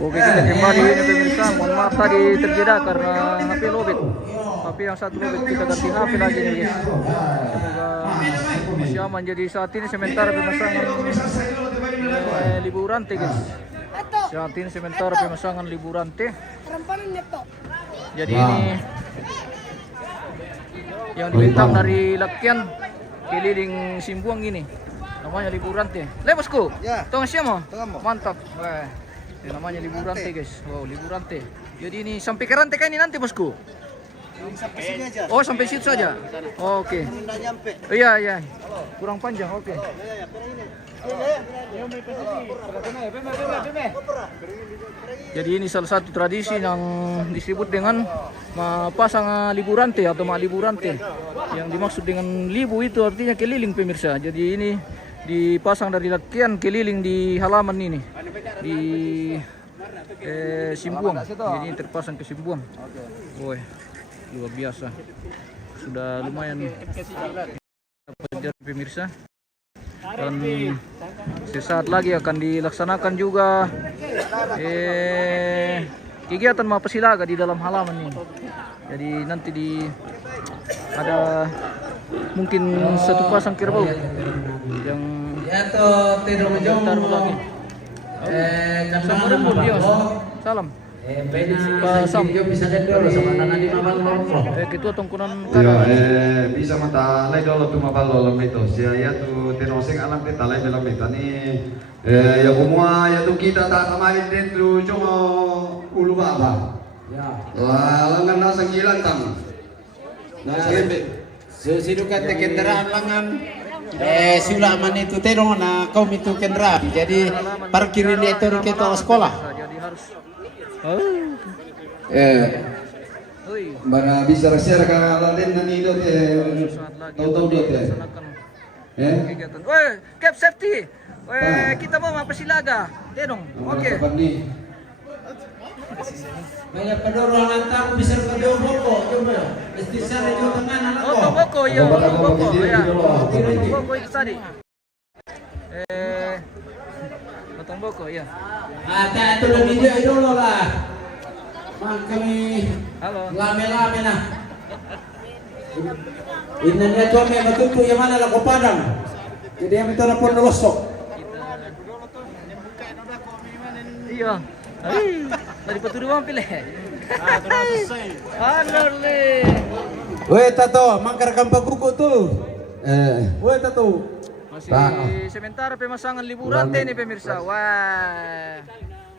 Oke, kita kembali ini pemirsa. Mohon maaf tadi terjeda karena HP lobet. HP yang satu lobet, kita ganti HP lagi nih guys. Semoga masih aman. Jadi saat ini sementara pemasangan liburan teh guys. Saat ini sementara pemasangan liburan teh. Jadi ini yang dibintang dari Lakian keliling Simbuang ini. Namanya liburan teh. Le bosku. Ya. Tong siapa? Tong. Mantap. Wah. Ini namanya liburan teh guys. Wow, liburan teh. Jadi ini sampai ke rantai kan ini nanti bosku? Sampai sini aja. Oh, sampai situ saja. Oke. Udah nyampe. Iya, iya. Kurang panjang. Oke. Jadi ini salah satu tradisi yang disebut dengan pasang liburan teh atau mak liburan teh. Yang dimaksud dengan libu itu artinya keliling pemirsa. Jadi ini dipasang dari Lakian keliling di halaman ini di Simbuang. Jadi ini terpasang ke Simbuang. Woi, luar biasa. Sudah lumayan dapat pemirsa. Dan sesaat lagi akan dilaksanakan juga kegiatan Mapasilaga di dalam halaman ini. Jadi nanti ada mungkin satu pasang kerbau yang taruh lagi. Assalamualaikum dia. Salam. Pak Sam. Ketua tongkonan bisa mata lay dolo tu mabalo lamito siya tu tinosing alam kita lay bilang kita ni ya kumua ya tu kita tak kemarin dentro cuma ulu baba ya langan nasa gilan tam Sidukan te kendaraan langan sulaman itu terong na kaum itu kendaraan. Jadi parkir ini itu kita sekolah. Jadi harus mana bisa share ke lain nani dot tahu dot kegiatan. Woi, cap safety. Woi, kita mau Mapasilaga. Tenong. Oke. Banyak pendorong lantar bisa kedua boko coba. Istisar di tengah anak Oh, boko ya, boko ya. Boko itu tadi. Potong boko ya. Ada itu lagi dia dulu lah. Kami Halo. lame-lame nah. Ini dia cuma betul yang mana laku padang. Jadi yang itu pun losok. Iya. Dari petuduhan pilih. Halo le. Weh tato, mangkar kampak kuku tuh. Weh tato. Masih sementara pemasangan liburan teh nih pemirsa. Wah.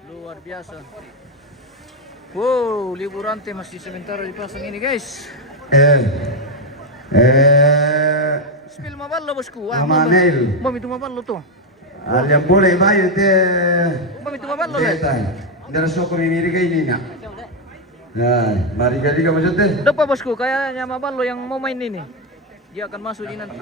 Luar biasa. Wow, liburan teh masih sementara dipasang ini guys. Spill maballo bosku. Wah, Manel. Bom itu maballo tuh. Yang boleh bayu te Bom itu maballo le. dari soko mimiri kayak ini nak. Nah, mari kali kamu maksudnya. Dapat bosku, kayaknya maballo yang mau main ini. Dia akan masuk di nanti.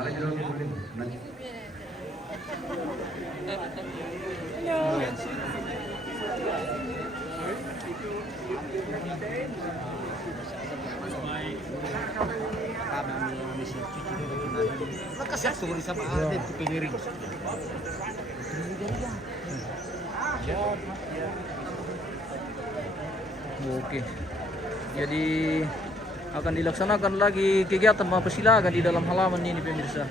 Oke. Jadi akan dilaksanakan lagi kegiatan Mapasilaga di dalam halaman ini pemirsa.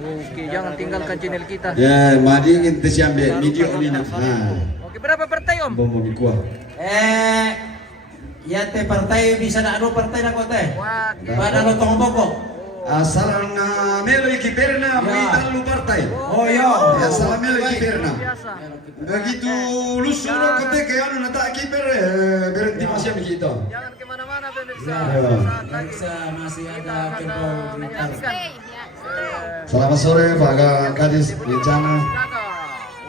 Oke, jangan tinggalkan channel kita. Ya, mari kita siambil video ini nak. Oke, berapa partai Om? Bom di kuah. Ya teh partai bisa nak anu partai nak teh. Wah, Pada lo tong boko. Asal na melo ikiperna kita lu partai. Oh iya. Ya salam melo ikiperna. biasa. Begitu lu suruh kete ke anu nata kiper berhenti masih begitu. Jangan kemana-mana pemirsa. Ya. Saat lagi Masih kita ada akan kerbau. menyaksikan Selamat sore Pak Kadis Bencana.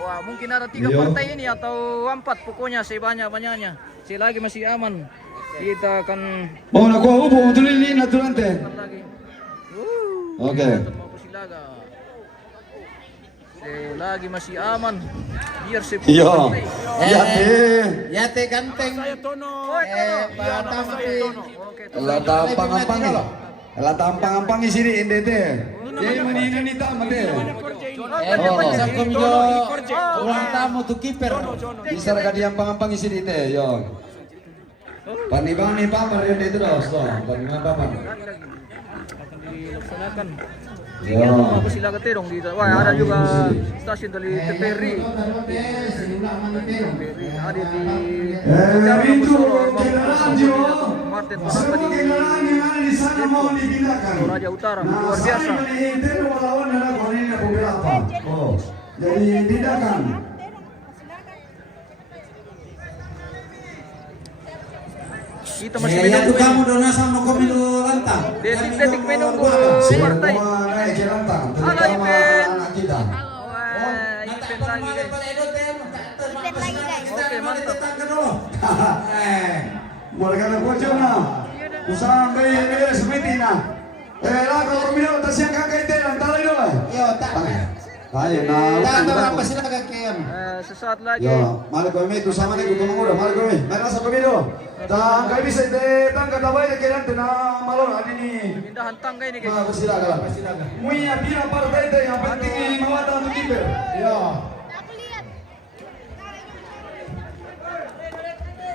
Wah, mungkin ada 3 partai ini atau 4 pokoknya sebanyak-banyaknya. Selagi masih aman, kita akan Mau nak kau ubu betul ini naturante. lagi. Oke. Mapasilaga. Selagi masih aman, biar Iya. partai. Ya teh. Ya teh ganteng. Oh, Batang Oke, Lah tampang apa nih? Ala tampang-ampang di sini NDT. Jadi manina ni tamat deh. Bisa kami jo ulang tamu tu kiper. Bisa lagi di ampang-ampang di sini teh, yo. Panibang nih paman yang itu dah, panibang paman. Akan dilaksanakan. Ya. Tinggal apa sila keterong di wah ada juga stasiun dari TPRI. Ada di Itu kendaraan jo. Martin Semua Pasar kendaraan yang di sana mau dipindahkan. Toraja Utara luar biasa. Itu lawan dengan konenya beberapa. Oh, jadi pindahkan. Kita masih Ya tu menunggu kamu dona sama kami lu lantang. detik-detik menunggu partai. Naik ke lantang, Halo, terutama Ipen. anak kita. Wah, Ipen lagi guys. Oke, mantap. Mulai kena bocor na. Usaha kaya seperti na. Lah kalau kami dah tas yang kakak itu antara itu lah. Yo tak. Ayo na. Tak berapa sila kakian. Sesaat lagi. Yo, malah kami itu sama nih kutu mengurus, malah kami. Mana sampai itu? Dan kami bisa tangkap tabai kekiran tenang malor hari ini. Pindahan tangga ini guys. Persilakan. Muia pira partai itu yang penting ini mawata untuk kiper. Yo.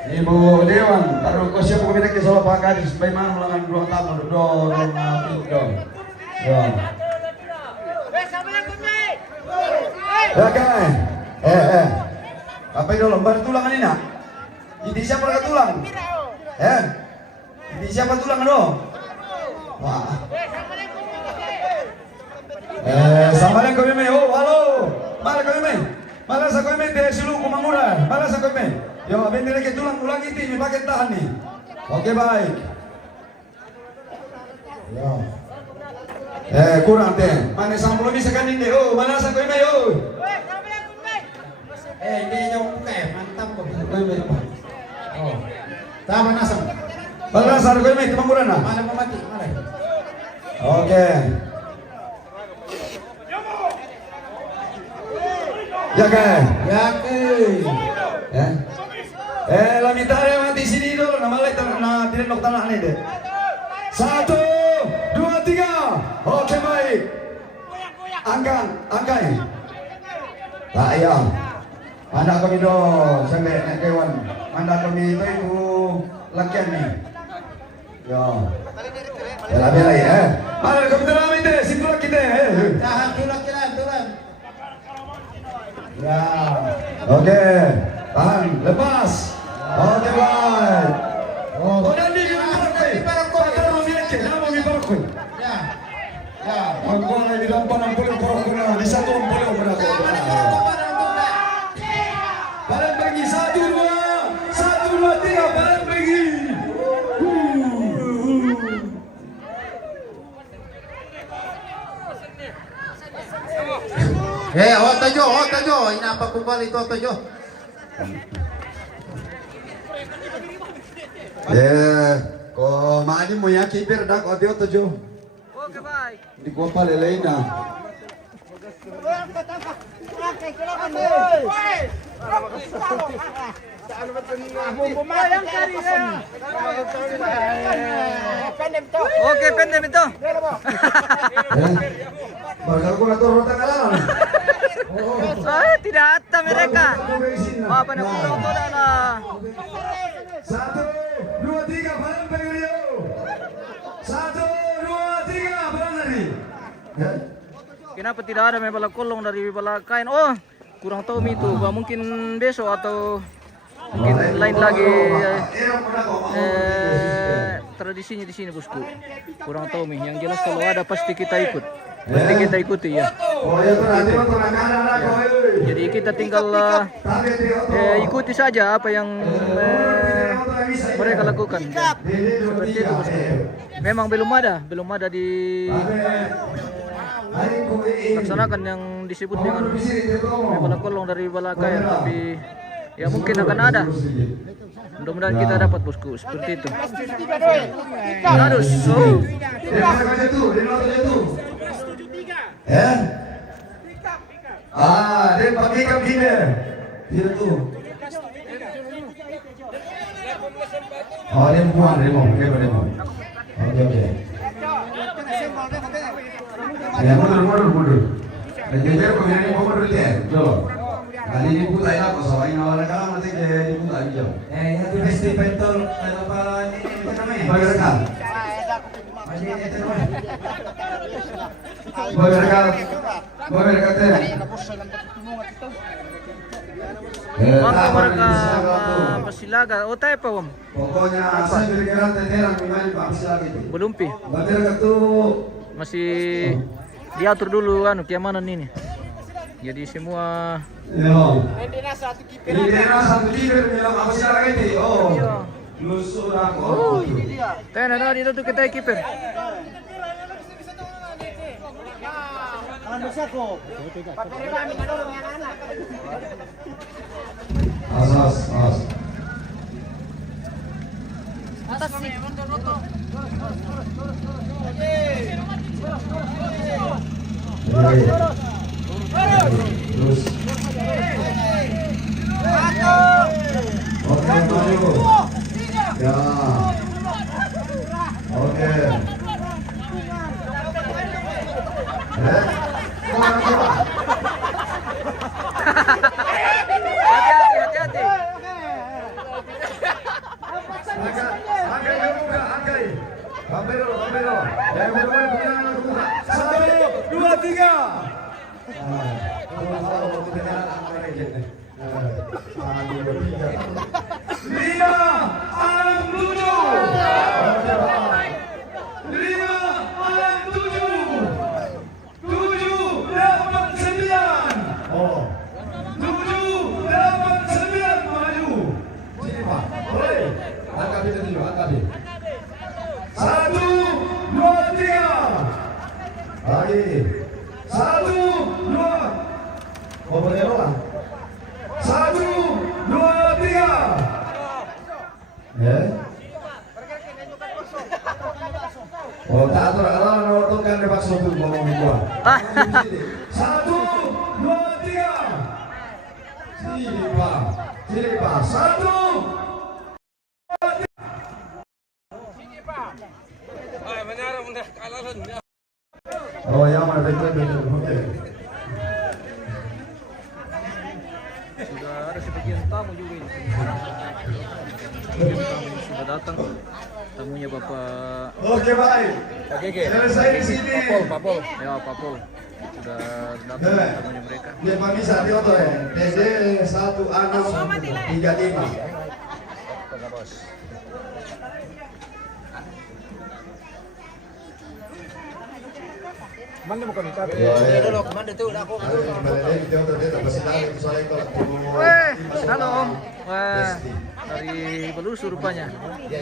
Ibu Dewan, taruh kau siapa kami nak kisah Pak Kadis, bagaimana melangan dua tamu, dua ya. Ya kan? Apa itu lembar tulang ini nak? Ini siapa yang tulang? Ini siapa tulang itu? Wah. Sama lang kami may. Oh, halo. Malah kami may. Malah sa kami may sulu kumangura. Malah sa kami. Yo, abin nila tulang ulang itu, may bakit tahan nih. Oke, baik. Yo. Kurang teh. Mana sampul bisa kan ini? Oh, mana sa kami may? Oh. Ini yang buka ya, mantap kok. Oh. Tama nasam. Malah sa kami may kumangura na. Mana mau mati? Mana? Oke. Ya kan? Ya ke. La mitad mati sini dulu, nama lain na tidak nok tanah ini deh. 1, 2, 3. Oke baik. Angkai. Tak ya. Mana kami do sampai nak kewan. Mana kami itu ibu lakian nih. Yo. Bela ya. Mana kami dalam itu simpul kita. Tahan tulang. Ya. Oke. Tahan, lepas. Oke, baik. Oh, dan di Ya. Aku lagi di dalam 60 di satu 60 berapa? Badan pergi 1, 2, 3 badan pergi. Otajo, ini apa kembali itu Otajo? Kau maani mo ya kiper dak audio to jo. Oke, baik. Di ko pa lelay na. Oke, pendem itu. Bakal ko na to rota kalan. Tidak ada mereka. Apa nak pulang tu dah lah. 1, 2, 3 badan pergi. 1, 2, 3 badan lari. Kenapa tidak ada membala kolong dari bala kain? Oh, kurang tahu itu. Mungkin besok atau mungkin lain lagi tradisinya di sini bosku. Kurang tahu mi. Yang jelas kalau ada pasti kita ikut. Pasti kita ikuti ya. Oh ya nanti Jadi kita tinggal ikuti saja apa yang mereka lakukan. Seperti itu bosku. Memang belum ada di laksanakan yang disebut dengan membala kolong dari balakayan, tapi ya mungkin akan ada. Mudah-mudahan kita dapat bosku seperti itu. Harus. Dia pakai kam gini. Dia tuh. Oh, dia mau. Oke. mundur. Jadi pemain ini mundur dia, dulu. Kali ini putar aku, soalnya orang kalah nanti dia putar aja. Ya tu mesti betul apa ini namanya? Bagaimana? Masih itu namanya. Bagaimana teh? Mangga mereka Pasilaga. O tayo pa, Wam? Pokoknya saya berikan teteran memang Pak lagi. Belum pi. Bagaimana tuh? Masih diatur dulu keamanan ini. Jadi semua Ini satu kiper bilang apa sih lagi ini? Oh, lusur aku. tayo na dito to kita keeper. Asas. Terus. Oke, maju. Ya. Oke. Hati-hati. Angkai. Kampero. Yang mudah-mudahan punya anak buka. 1, 2, 3. Lagi. 1, 2. Oh, boleh lah. 1, 2, 3. Ya. Oh, tak atur kalau nonton di bakso tuh ngomongin gua. 1, 2, 3. Sini Pak. 1. Oh ya, mana betul. Oke. Sudah ada sebagian tamu juga ini. Sudah datang. Tamunya Bapak. Oke, baik. Selesai di sini. Papol. Ya, Papol. Sudah datang tamunya mereka. Dia bisa dioto ya. DD 1635. Mana bukan itu? Ya, Dulu kemana tuh? Aku. Halo Om. Wah, dari Balusu rupanya.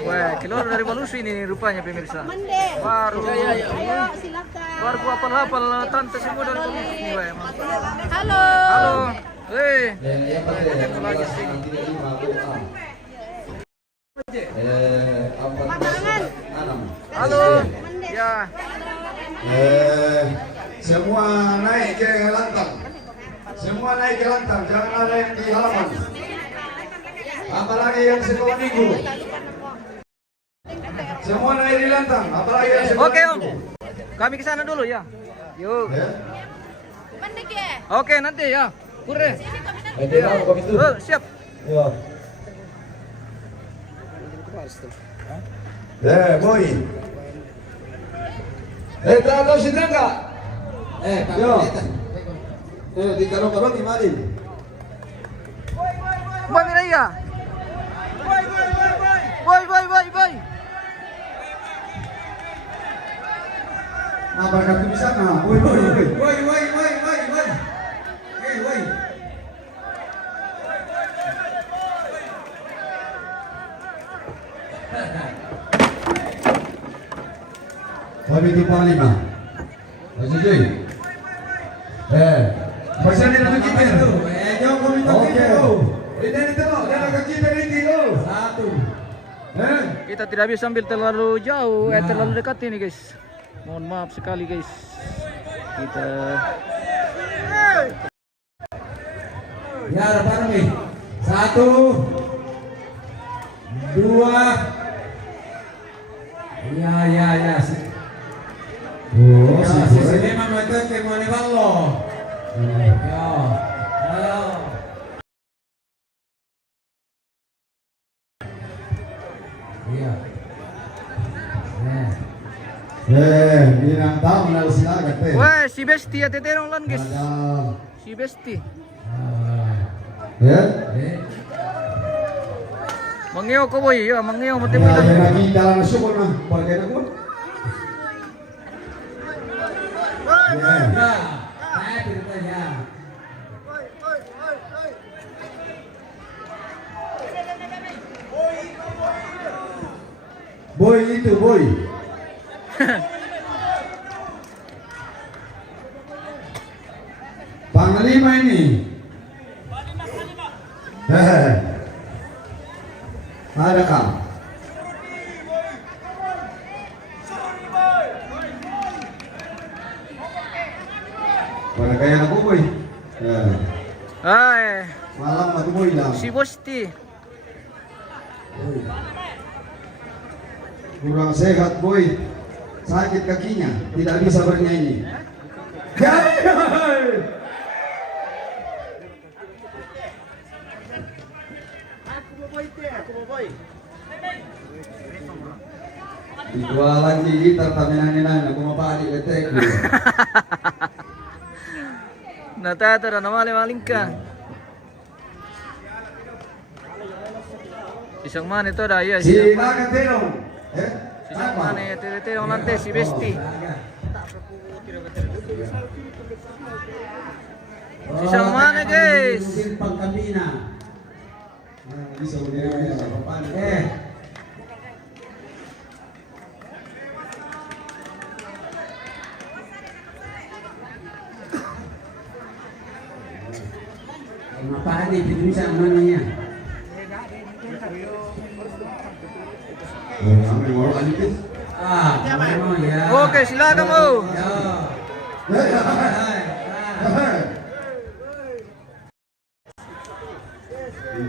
Wah, keluar dari Balusu ini rupanya pemirsa. Baru. Ayo, silakan. Baru hafal tante semua dari Balusu ini, wah. Halo. Halo. lagi sini. Halo. Ya. Semua naik ke lantai. Jangan ada yang di halaman. Apalagi yang sekolah minggu. Semua naik di lantai. Apalagi yang sekolah Oke Om. minggu. Kami ke sana dulu ya. Yuk. Ya. Oke nanti ya. Pure. Siap. Ya. Boy. Tahu sih enggak? Yo. Di karo-karo gimana? Boy Miraya. Boy. Nah, berkat di sana. Boy. Kami itu panglima. Masih pasal ni nak kita tu. Jom kami tak kita tu. Ini tengok, dia nak kita ini tu. Satu. Kita tidak bisa ambil terlalu jauh, terlalu dekat ini guys. Mohon maaf sekali guys. Kita Ya, depan nih. 1, 2. Ya. Oh, Ya, si si Boy. Sinema mo ito kay mo ni ballo. Ya. Ayo. Iya. Binang tahu na sila agad eh. Weh, si Besti ya teterong lan guys. Ada. Si Besti. Ya? Mangyo ko boy, ya mangyo mo Ya, temo. yang lagi dalam syukur mah, boleh aku. Ya. Ya. Saya cerita ya. Boy itu boy. Panglima ini. Ada kah? Pada kayak aku boy. Ay, Malam aku boy lah. si Besti. Kurang sehat boy. Sakit kakinya, tidak bisa bernyanyi. Jualan gitar taminanginan aku mau padi letek. Natata na maling ka. Isang man ito dah ya. Si Nakatero. Isang man teterong lan si Besti. Isang mana, guys? Pangkabina. Bisa berdiri sa papan. Mapahali, pinunsa ang mana niya. Sampai mau lanjut. Ano ya. Oke, silakan mo. Ya.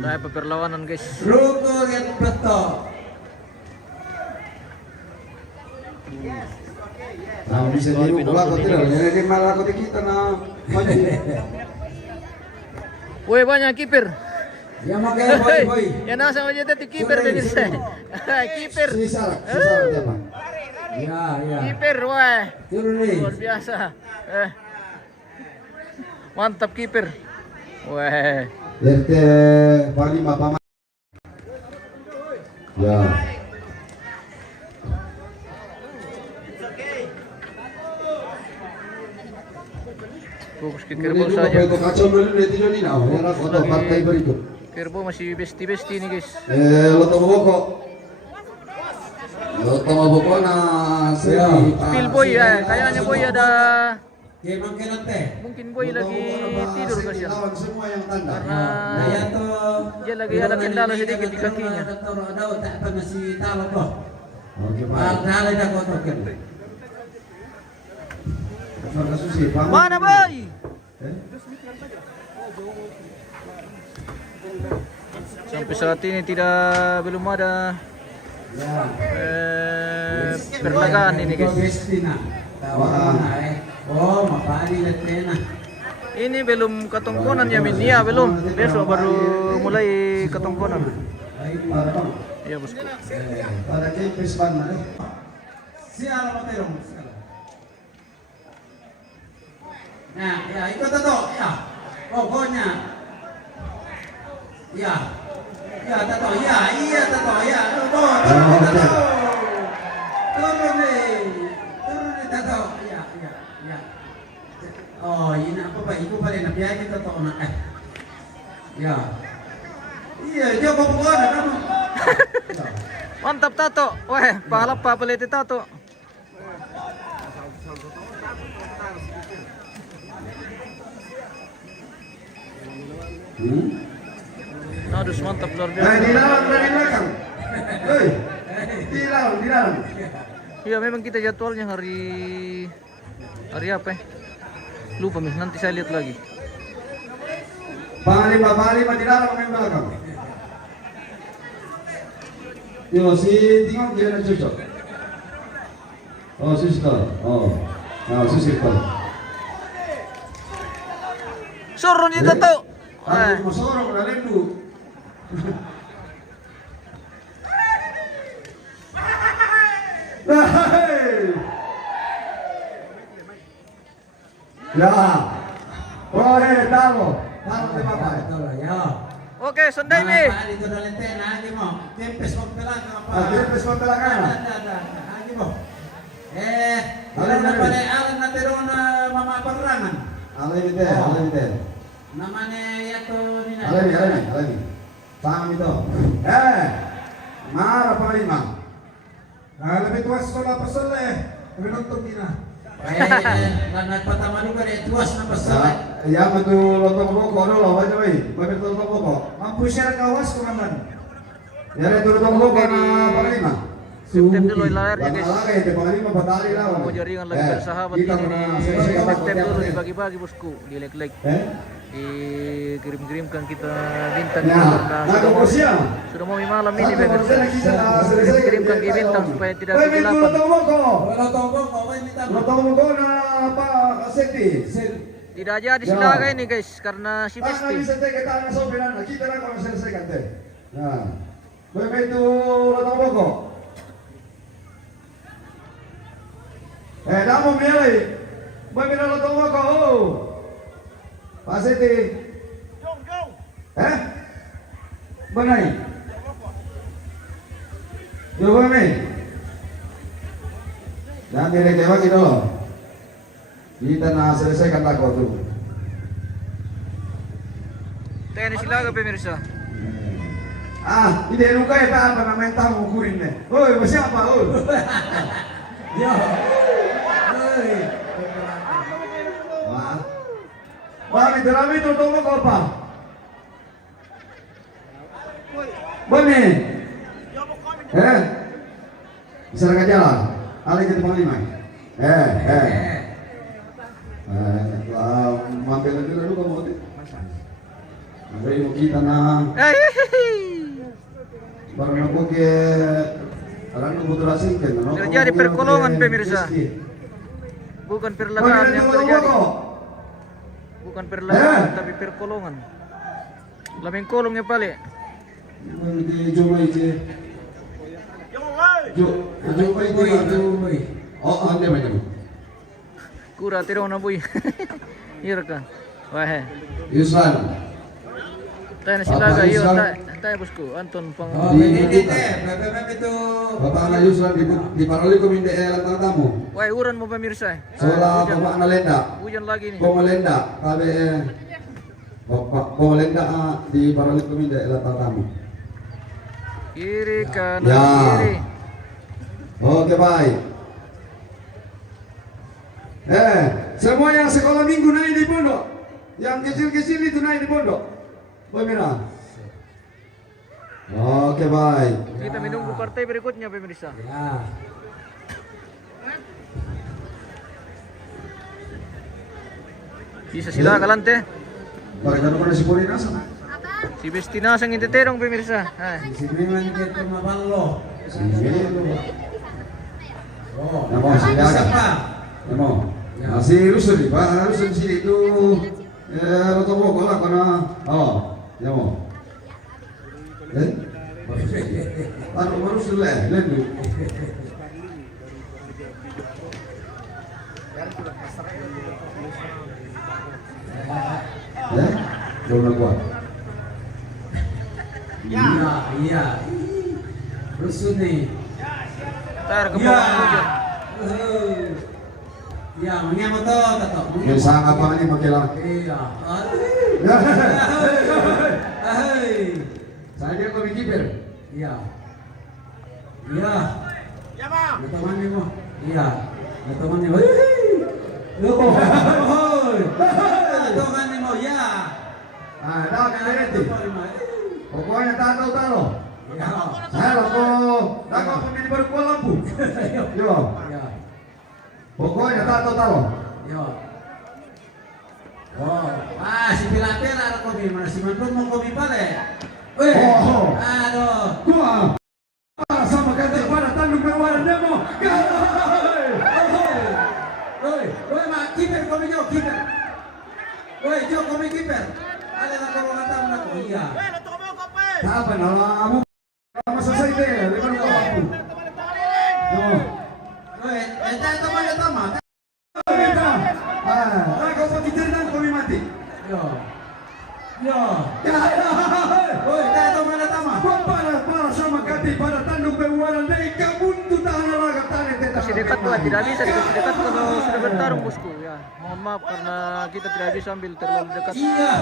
Tayo pa perlawanan guys. Ruko yang betul. Nah, bisa diru bola kau tidak. Jadi malah kau kita na maju. Woi banyak kiper. Ya makanya boy. Yan nasa mga dito kiper pemirsa. Kiper. Si Sarak siapa? Ya. Kiper wah. Turun nih. Luar biasa. Mantap kiper. Wah. Derte paling bapak. Ya. Fokus ke Kirbo saja. Itu kacau dulu dia tidur ni nak. Orang foto partai berikut. Kirbo masih besti-besti nih guys. Loto Maboko. Loto Maboko na seri. Spill boy ya. Kayaknya boy ada. Kayak makin teh. Mungkin boy lagi tidur kasi. Lawan semua yang tanda. Karena Nah ya tuh. dia lagi ada kendala sedikit di kakinya. Ada tak apa masih tahu kok. Oke, Pak. Ada dah kok token. Mana susi? Mana boy? Sampai saat ini belum ada perlagaan ini guys. Oh, mapali na tena. Ini belum ketongkonan ya Min? Iya belum. Besok baru mulai ketongkonan. Iya bosku. Pada kipis ban na. Siapa matero? Nah, ya ikut tato, ya. Pokoknya. Ya. Ya tato, ya, iya tato, ya. Turun tato. Turun nih. Turun nih tato. Ya. Oh, ini apa Pak? Iku paling nabiya kita tato na Ya. Iya, dia pokoknya kamu. Mantap tato. Wah, pahalap pa palit tato. Aduh, mantap luar Di biasa. dalam dari belakang. Hei. Di dalam. Iya, memang kita jadwalnya hari apa ya? Lupa Min, nanti saya lihat lagi. Panglima di dalam main belakang. Yo, si tinggal dia nak cocok. Oh, sister. Oh. Susi ko. Suruh dito to. Ako masorong na rin do. Ya. Oke, tamo. Tamo de papa. Ya. Oke, sunday mi. Dito na lente na agi mo. Tempes mo pala apa. Tempes mo pala ka. Agi mo. Alam na pala alam na pero na mama perangan. Alay bite. Namanya yato nina. Alay. Tama ito. Mara pa rin ma. Alay tuwas ko na pasal Pinuntok na. Nagpatama juga deh tuas na pasal. Ya betul lotong rokok ano lo aja bay. Bakit lotong rokok? Mampu share kawas kumaman. Ya itu lotong rokok na panglima. September dulu lahir ya guys. Lagi itu panglima batali lawan. Mau jaringan lagi bersahabat kita ini. mana September dulu dibagi-bagi bosku, di like. Dikirim-kirimkan kita bintang karena sudah mau malam ini pemirsa. Kirimkan ke bintang supaya tidak kegelapan. Lotong rokok na apa safety. Tidak jadi silaga ini guys karena si Basti. Besti. Bisa take kita na soberan kita na kalau selesai kan. Nah. Begitu lotong rokok. Damo milih. Begitu lotong rokok. Pak Siti. Benai. Coba nih. Jangan direk-rek gitu loh. Kita nak selesaikan takut tuh. Tanya silaga pemirsa. Ini luka ya apa namanya tamu kurin deh. Oi, siapa? Yo. Wah, itu rame itu tunggu apa? Bani. Bisa dekat jalan. Alih ke panglima. Mampir lagi dulu kamu tadi. Nanti mau kita na. Baru nak ke orang kebutuhan asing kan. Terjadi perkolongan pemirsa. Bukan perlawanan yang terjadi. Bukan perlawanan tapi perkolongan. Lameng kolongnya balik. Jumlah itu. Oh, anda macam. Kura terong na boy. Iya ka. Wah. Yusran. Tanya silaga iyo tanya bosku Anton pang. Itu. Bapak na Yusran di paroli ko minde latang tamu. Wah, uran mo pemirsa. Sola bapak na lenda. Hujan lagi nih. Pemelenda, kabe bapak pemelenda di paroli ko minde latang tamu. Kiri kanan Ya. kiri. Oke baik. Semua yang sekolah minggu naik di pondok, yang kecil-kecil itu naik di pondok. Pemirsa. Oke baik. Kita menunggu partai berikutnya pemirsa. Ya. Bisa silakan lante. Mereka mana si Purina sana? Si Bestina sang terong pemirsa. Sini man kita maballo. Oh, Namo silakan. siapa? Namo. Masih rusuh di Pak, rusuh di sini itu. Rotomo kolak karena. Oh, namo. Baru sudah lendu. Belum kuat. Iya. Rusuh nih. Tar ke bawah hujan. Ya, mengapa toh? Yang sangat apa ini pakai lah. Iya. Saya dia kau kiper. Iya. Iya. Ya, Bang. Teman ni mo. Iya. Teman ni mo. Teman ni mo, ya. Dah nanti. Pokoknya tak tahu. Ya. Saya aku pemilik baru Kuala Lampu. Yo. Ya. Pokoknya tak tahu. Yo. Oh, si Pilatel ada kopi, mana si Manpun mau kopi pale. Weh. Aduh. Gua sama kata pada tanduk berwarna demo. Oi. Amo masasay din. Lebar ko ako. Yo. Oi, ito man tama. Kita. Kau pakitin dan kami mati. Yo. Yo. Ya. Oi, ito man tama. Para sama kati pada tanduk pewaran dari kabuntu tahan raga tahan teta. Masih dekat lah, tidak bisa dikasih dekat kalau sudah bertarung bosku ya. Mohon maaf karena kita tidak bisa ambil terlalu dekat. Iya.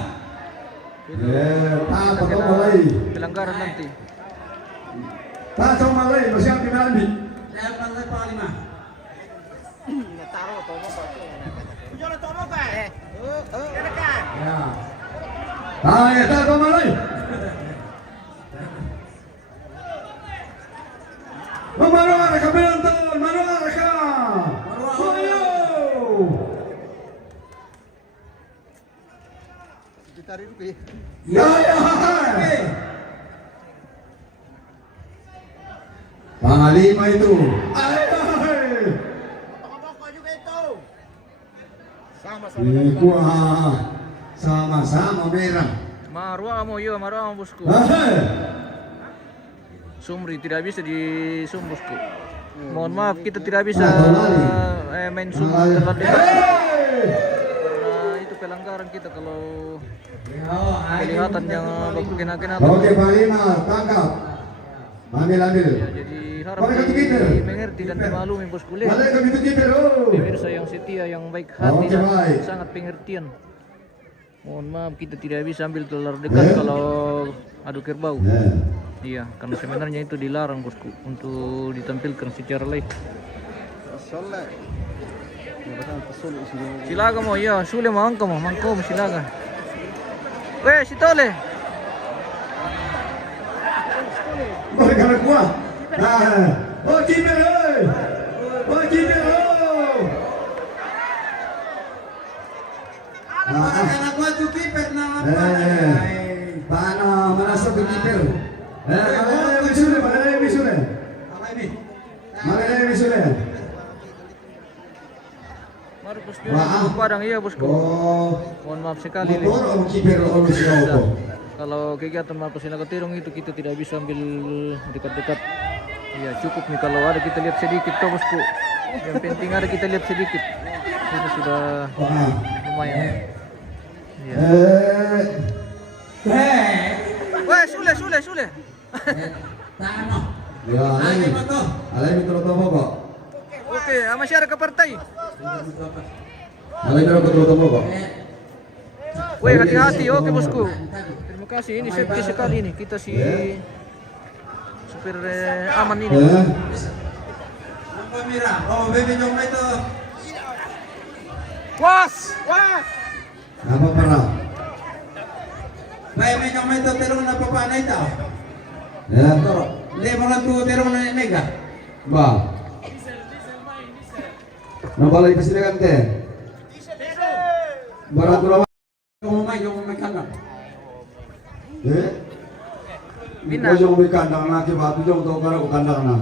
Apa kau mulai? Pelanggaran nanti. Tak coba mulai, masih ambil mandi. Yang pantai panglima. Ya. Ya, tak coba mulai. Maruah ka penonton, maruah ka. Ayo. Ditarik dulu ya. Ya. Panglima itu. Ayo. Sama-sama merah. Marwah kamu, yo marwah kamu bosku. Sumri tidak bisa di sum bosku. Mohon maaf kita tidak bisa main sum terlalu dekat. Karena itu pelanggaran kita kalau kelihatan yang baku kena-kena. Oke, Panglima, tangkap. Ambil. Ya, jadi harap mengerti dan memaklumi bosku. Ada kami itu kiper. Pemirsa yang setia, yang baik hati Oke, dan baik. sangat pengertian. Mohon maaf kita tidak bisa ambil terlalu dekat kalau adu kerbau. Iya, karena sebenarnya itu dilarang bosku untuk ditampilkan secara live. Silakan mo, ya, sule mo angka mo, mangko mo silakan. Weh, si Tole. Mereka kuat. Oh, kiper. Oh, kiper. Anak gua tuh kiper nama Paano manasok yung kiper? Maganda yung misure. Maganda yung misure. Mari bosku, yang padang iya bosku. Mohon maaf sekali nih. Motor o kiper o siya po? Kalau kegiatan Marcos Sinagotirong itu kita tidak bisa ambil dekat-dekat. Ya cukup nih kalau ada kita lihat sedikit tuh bosku. Yang penting ada kita lihat sedikit. Itu sudah lumayan. Ya. Weh, sule. Tano. Ya, alay mitro to mo ko. Oke, masyarakat partai. Alay mitro to mo ko. Weh, hati-hati, oke bosku. Terima kasih, ini safety sekali ini. Kita si super aman ini. Kamera. Oh, baby jom itu. Was. Apa para? Baby jom itu terung na papana ito. Ya. Le mga tu terung na nega. Ba. Nabalay kasi na kante. Barato lawan. Yung may kandang. Bina. Yung may kandang na kibatu yung to para ko kandang na.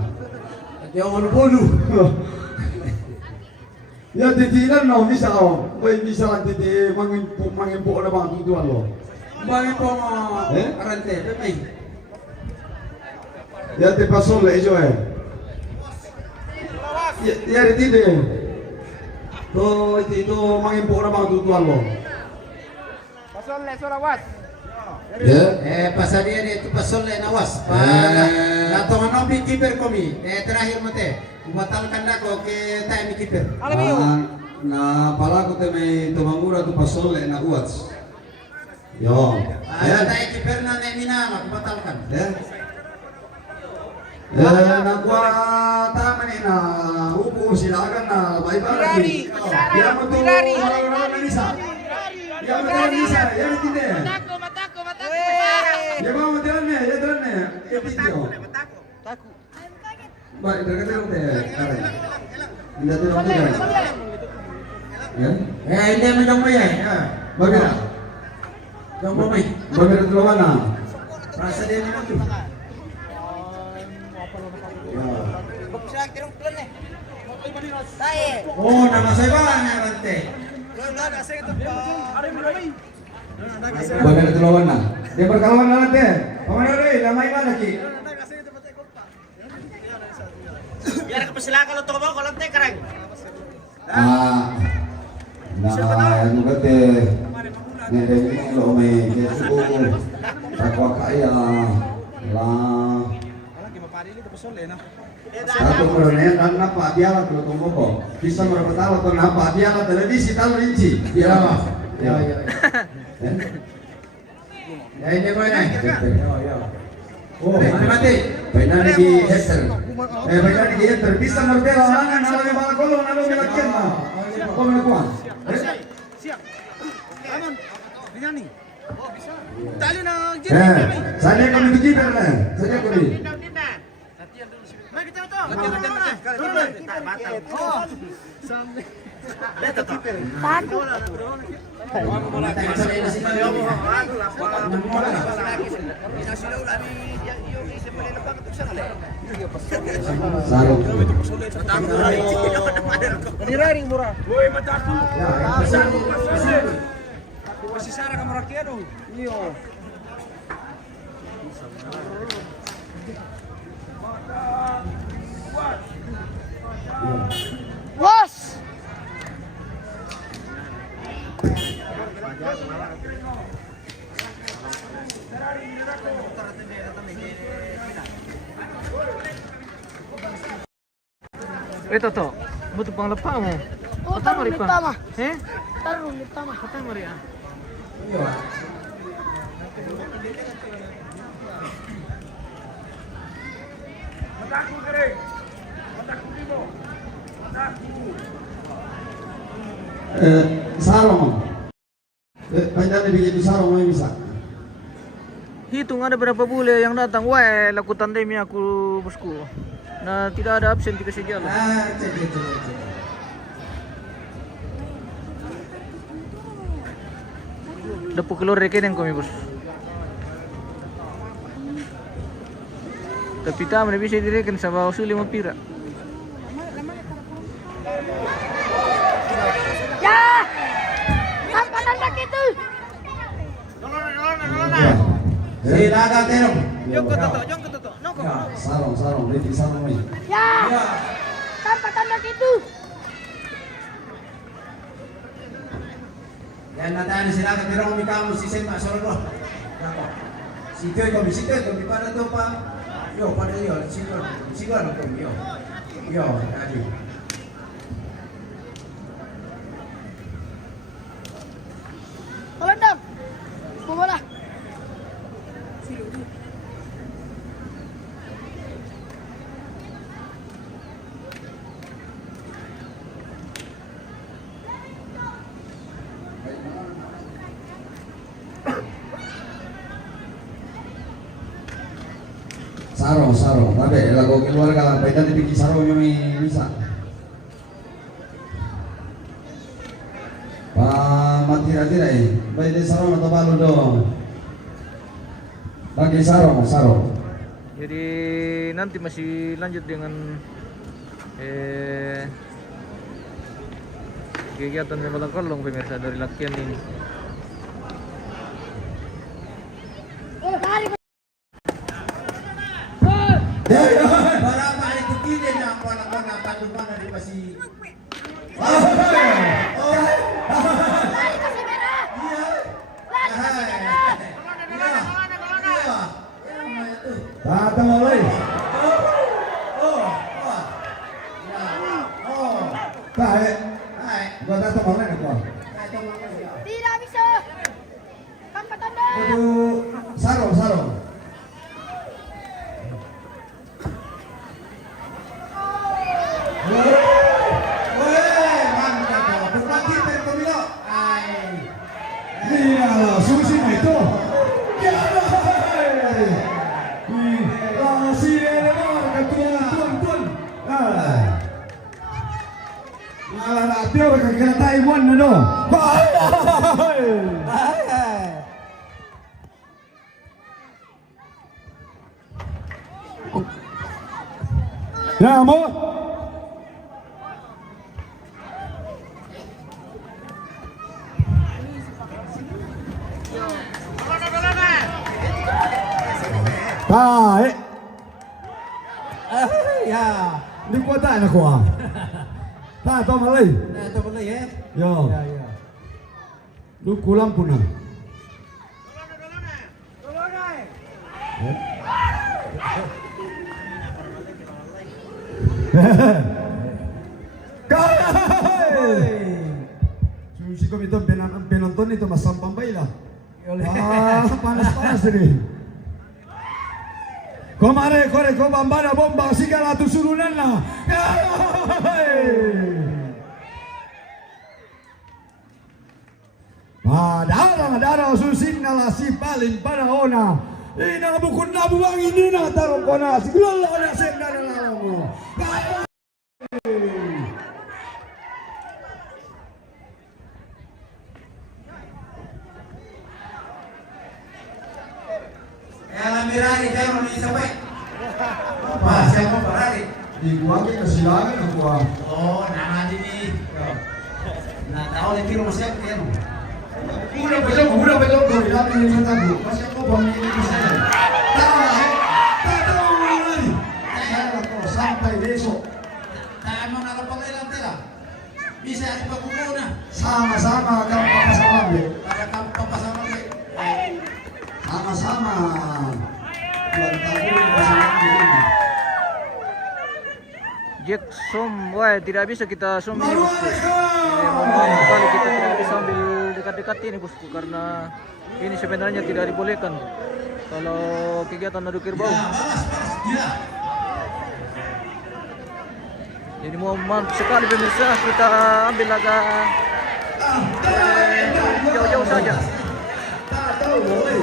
Yung ano polo. Ya titilan no bisa oh. Boy bisa lang titi mangimpo na bang tutuan lo. Bagay po arante. Bebe. Ya te pasó le yo Ya titi. To itu mangimpo na bang tutuan lo. Pasal dia itu pasal nawas. Natongan nopi kiper kami. Terakhir mate. Batalkan dako ke time kiper. Na pala ko te may tumangura tu pasol na uats. Yo. Tayo kiper na nemina batalkan. Nagwa tama ni na upo silakan na bye-bye lagi. Ya mo to Manisa. Ya mo to Manisa, ya tinde. Matako. Ya mo terne, ya terne. Ya video. Taku. Ba, dekat te. Kare. Indah te orang kare. Ya. Hindi mo jom may. Babira. Jom mo may. Babira tulawan na. Rasa dia ni tu. Oh, nama saya bang arante. Babira tulawan na. Dia berkawan na te. Pamana rin, lamay ba lagi? Biar ke persilakan lo toko ko lantai karang. Ano ka te? Nede lo may kesu takwa kaya la. Satu kronet dan napa dia lah kalau tunggu kok bisa merepetalo atau napa dia lah televisi tahu rinci dia lah. Ya. Ya ini mana? Oh, mati. Benar di Hester. Benar di Hester. Bisa ngerti lah, nalaga bala kolong, nalaga lakian lah. Kau melakukan? Siap. Aman. Binani. Oh, bisa. Tali na Saya kami begitu lah. Saya kami. Mari kita to. Oh. Sampai. Beto to. Sarung. Diraring murah. Woi, mataku. Masih sarang kamu rakyat dong. Iyo. Was. Ito to. Buto pang lapa mo. Oh, tarong ni tama. Eh? Tarong ni tama. Patay mo rin ah. Sarung. Panjang begitu sarung may bisa. Hitung ada berapa bule yang datang. Wah, laku tandemi aku bosku. Nah, tidak ada absen dikasih jalan. Dapat keluar rekening kami bos. Tapi tak mana bisa direken sama usul 5 pira. Ya. Sampai tanda gitu. Silakan terong. Jom ke toto. Noko. Sarung, lebih sarung ni. Ya. Sampai tanda gitu. Yan natin sila ka pero kami kamu si Sen Masoro no. Nako. Sito ko di para to pa. Yo para yo sito no ko yo. Yo, tadi. Kolandam. Bola. Sarung. Tapi lagu keluarga pwede dibikin sarung yung may bisa. Matira-tira eh. Pwede sarung atau balon dong. Bagi sarung. Jadi nanti masih lanjut dengan kegiatan yang Balangkolong pemirsa dari Lakian ini. Berapa hari ketiga na ako na patupang na di pa si Datang oleh. Baik. Gua datang oleh kau. Tidak bisa. Sampai tanda. Itu sarung. Susi na ito. Si Eleanor, katuan. Dia kagak Taiwan na do. Ya mo. Ya. Di kota na ko ah. Ta to malay. Nah, itu boleh ya. Yo. Ya, ya. Lu kulang puna. Susi ko ito penonton itu mas sampambay lah. Panas-panas ini. Komare kore ko bambara bomba sigala tusurunan na. Darah susin na si paling panahona. Ina bukod na buwang ini na tarong ko na. Siguro na senda na lang mo. Yang Mirari jangan sampai. Wah, siapa berari? Di gua ke kesilangan aku ah. Oh, nah ini. Nah, tahu lagi rumah siapa kan? Udah betul kau tidak ingin tahu. Masih aku bang ini saya. Tahu lagi. Saya kau sampai besok. Tama na kapag ilang tira. Bisa at pagkukuna. Sama-sama kau papasama be. Para kang papasama ko. Sama-sama. Tuan tahu pasama ini. Jack zoom, wah tidak bisa kita zoom ini bosku. Ini kali kita tidak bisa ambil dekat-dekat ini bosku karena ini sebenarnya tidak dibolehkan kalau kegiatan adu kerbau. Ya. Jadi mau mantap sekali pemirsa, kita ambil agak jauh-jauh saja. Tak tahu boleh.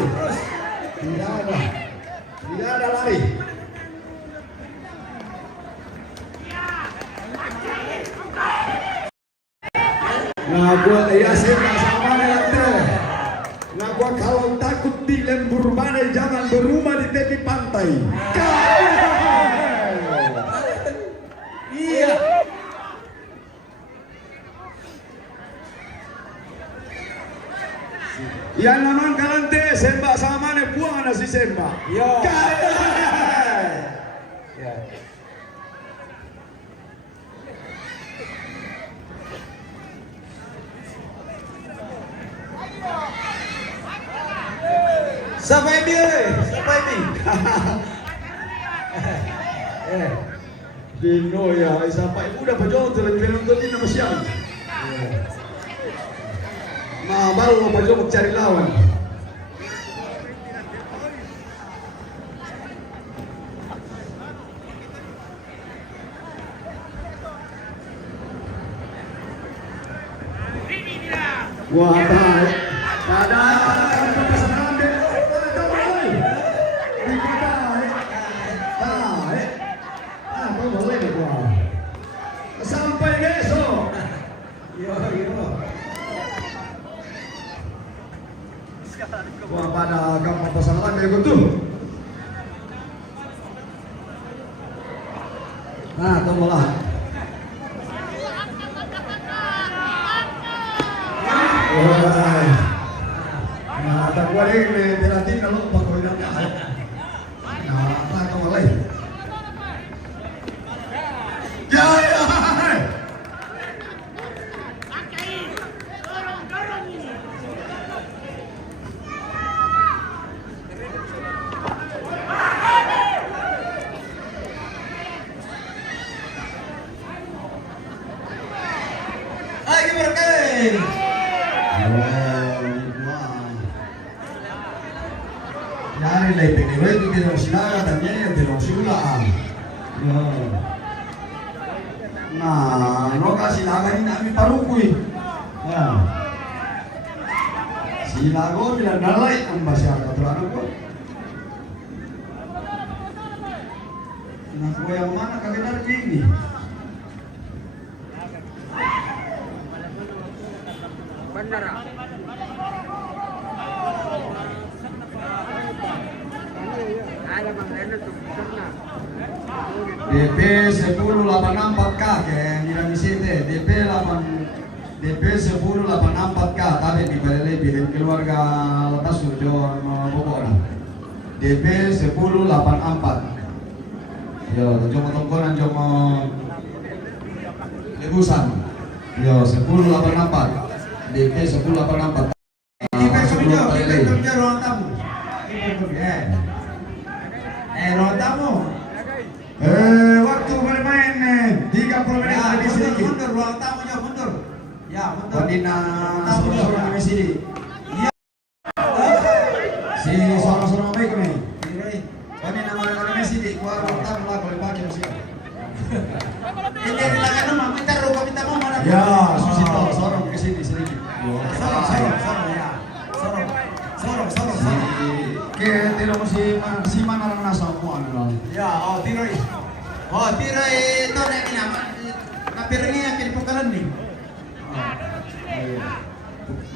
Tidak ada lari. Nah, buat Yasin sama nanti. Nah, buat kalau takut di lembur badai jangan berumah di tepi pantai. Iya. Yang naman kalante sembah sama ne buang na si sembah. Yo. Ya. Sampai dia. Sampai ni. Dino ya, sampai udah pajong telah penonton ini nama siang. Nah, baru pajong cari lawan. Wah, baik. Ada pesanan deh. Sampai besok. Yo. Wah, pada gampang pasangan kayak gitu. Nah, tunggu lah. Nah, tak boleh berarti kalau pakai dana. Nah, tak boleh. Ya. Lagi berkait. Nyari lagi penilai itu tidak silakan tanya yang tidak silakan. Nah, no kasih silakan ini kami parukui. Nah, silago bilang nalai masyarakat terlalu kok. Nah, gue yang mana kagak dari ini? Bandara. DP 1084K kayak bilang di sini DP 1084K tapi dibalik lebih dari keluarga lepas tujuan pokoknya DP 1084 Yo, cuma tongkonan cuma lebusan. Yo, 1084. DP 1084. Ruang tamu. Ruang tamu. Waktu bermain 30 menit Ya, lebih sedikit. mundur, ruang tamunya mundur. Ya, mundur. Wadina Tamunya. suruh di sini. Si sorong-sorong baik nih. Wadina mana di sini? Gua ruang tamu lah boleh pakai sih. Ini dilakukan rumah, minta rumah, minta mau mana? Ya, Susito sorong ke sini sedikit. Sorong, ya. Sorong. Ke tidak si mana orang nasa semua nih. Ya, tirai. Tirai itu ini nama. Kapirnya yang kiri pukalan nih.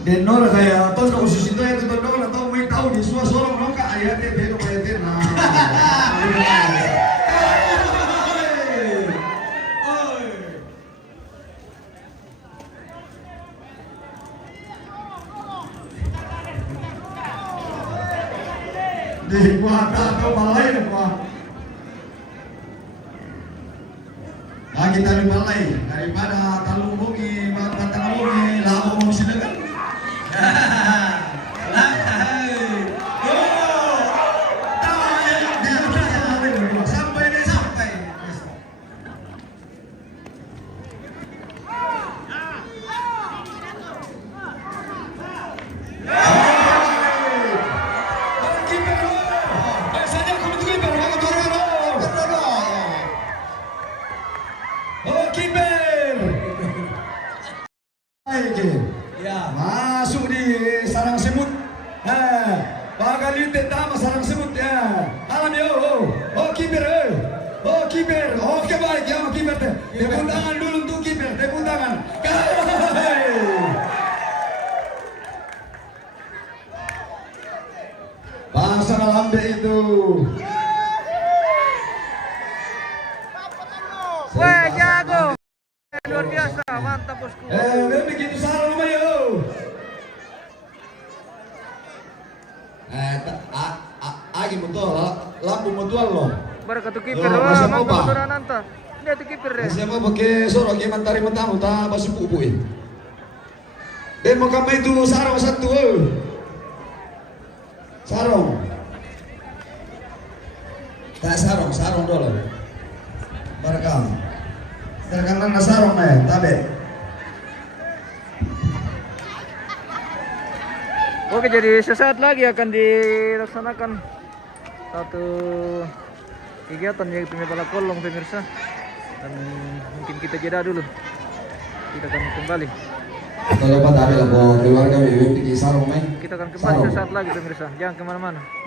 Dan nora kayak tos kalau Susito itu nora tahu main tahu di sorong nong kak ayat dia belum ayat nah. Di gua atau balai gua. Nah kita di balai daripada talungungi, batang-talungungi, labu silakan. Sampai deh sampai. Masuk di sarang semut. Pagalite tama sarang semut ya. Alam yo. Kiper. Kiper. Oke baik ya kiper teh. Tepuk tangan dulu untuk kiper. Tepuk tangan. Pasang lambe itu. Weh, jago. Luar biasa, mantap bosku. Begitu sarang rumah yo. Agi betul, lampu betul loh. Baru kiper, Oh, wah, masa mantap apa? betul nanta. Dia tuh kiper deh. Siapa pakai sorok yang mentari mentamu tak masuk bubuin. Dan mau kamu itu sarong satu. Sarong. Tak sarong dulu. Barakam. Terkena sarong tabe. Oke, jadi sesaat lagi akan dilaksanakan satu kegiatan yaitu bala kolong pemirsa, dan mungkin kita jeda dulu, kita akan kembali Kalau pada ada keluarga bibi sarong sesaat lagi pemirsa, jangan kemana-mana.